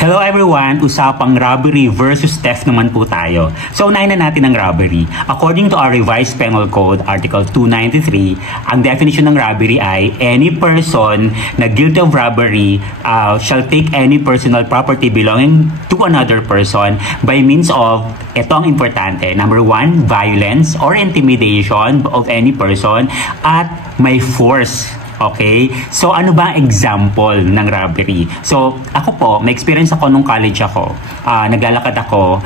Hello everyone! Usapang robbery versus theft naman po tayo. So unahin na natin ang robbery. According to our revised penal code, Article 293, ang definition ng robbery ay any person na guilty of robbery shall take any personal property belonging to another person by means of, ito ang importante, number 1, violence or intimidation of any person at may force. Okay? So, ano ba ang example ng robbery? So, ako po, may experience ako nung college ako. Naglalakad ako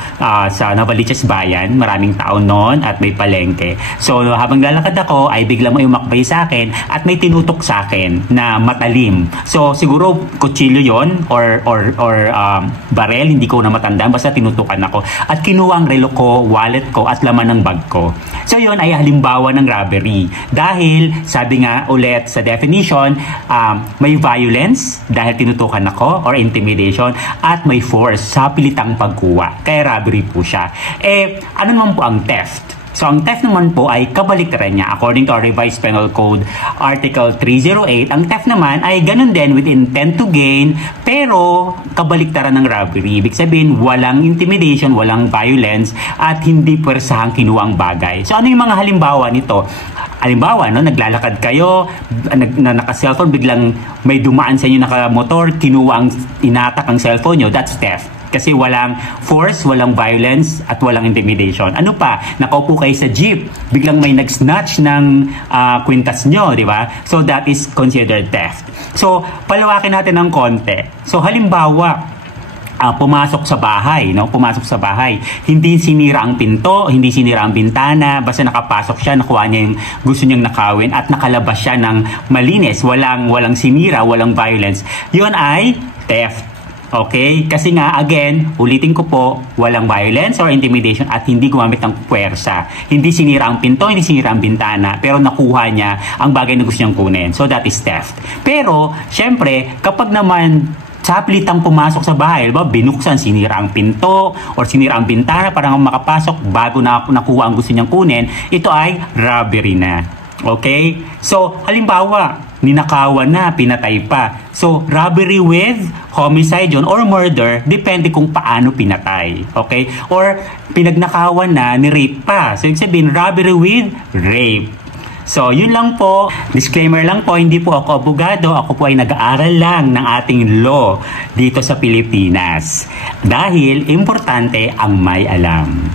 sa Novaliches Bayan. Maraming tao noon at may palengke. So, habang lalakad ako, ay biglang may umakbay sa akin at may tinutok sa akin na matalim. So, siguro kutsilyo yon or barel, hindi ko na matandaan. Basta tinutukan ako. At kinuha ang relo ko, wallet ko, at laman ng bag ko. So, yun ay halimbawa ng robbery. Dahil, sabi nga ulit sa definition, may violence dahil tinutukan ako or intimidation at may force sa pilitang pagkuha. Kaya robbery po siya. Ano naman po ang theft? So, ang theft naman po ay kabaliktaran niya. According to our revised penal code, Article 308, ang theft naman ay ganun din with intent to gain, pero kabaliktaran ng robbery. Ibig sabihin, walang intimidation, walang violence, at hindi pwersahang kinuha ang bagay. So, ano yung mga halimbawa nito? Halimbawa, no, naglalakad kayo, naka-cellphone, biglang may dumaan sa inyo naka-motor, inatak ang cellphone nyo, that's theft. Kasi walang force, walang violence, at walang intimidation. Ano pa? Nakaupo kayo sa jeep, biglang may nag-snatch ng kwintas nyo, di ba? So that is considered theft. So, palawakin natin ng konti. So, halimbawa, pumasok sa bahay, no? Pumasok sa bahay. Hindi sinira ang pinto, hindi sinira ang bintana, basta nakapasok siya, nakuha niya yung gusto niyang nakawin at nakalabas siya ng malinis, walang sinira, walang violence. 'Yon ay theft. Okay? Kasi nga, again, ulitin ko po, walang violence or intimidation at hindi gumamit ng puwersa. Hindi sinira ang pinto, hindi sinira ang bintana, pero nakuha niya ang bagay na gusto niyang kunin. So, that is theft. Pero, syempre, kapag naman sa pilitang pumasok sa bahay, binuksan, sinira ang pinto or sinira ang bintana para makapasok bago na nakuha ang gusto niyang kunin, ito ay robbery na. Okay? So, halimbawa, ninakawan na, pinatay pa. So, robbery with homicide yun or murder, depende kung paano pinatay. Okay? Or, pinagnakawan na, ni-rape pa. So, ibig sabihin, robbery with rape. So, yun lang po. Disclaimer lang po, hindi po ako abogado. Ako po ay nag-aaral lang ng ating law dito sa Pilipinas. Dahil, importante ang may alam.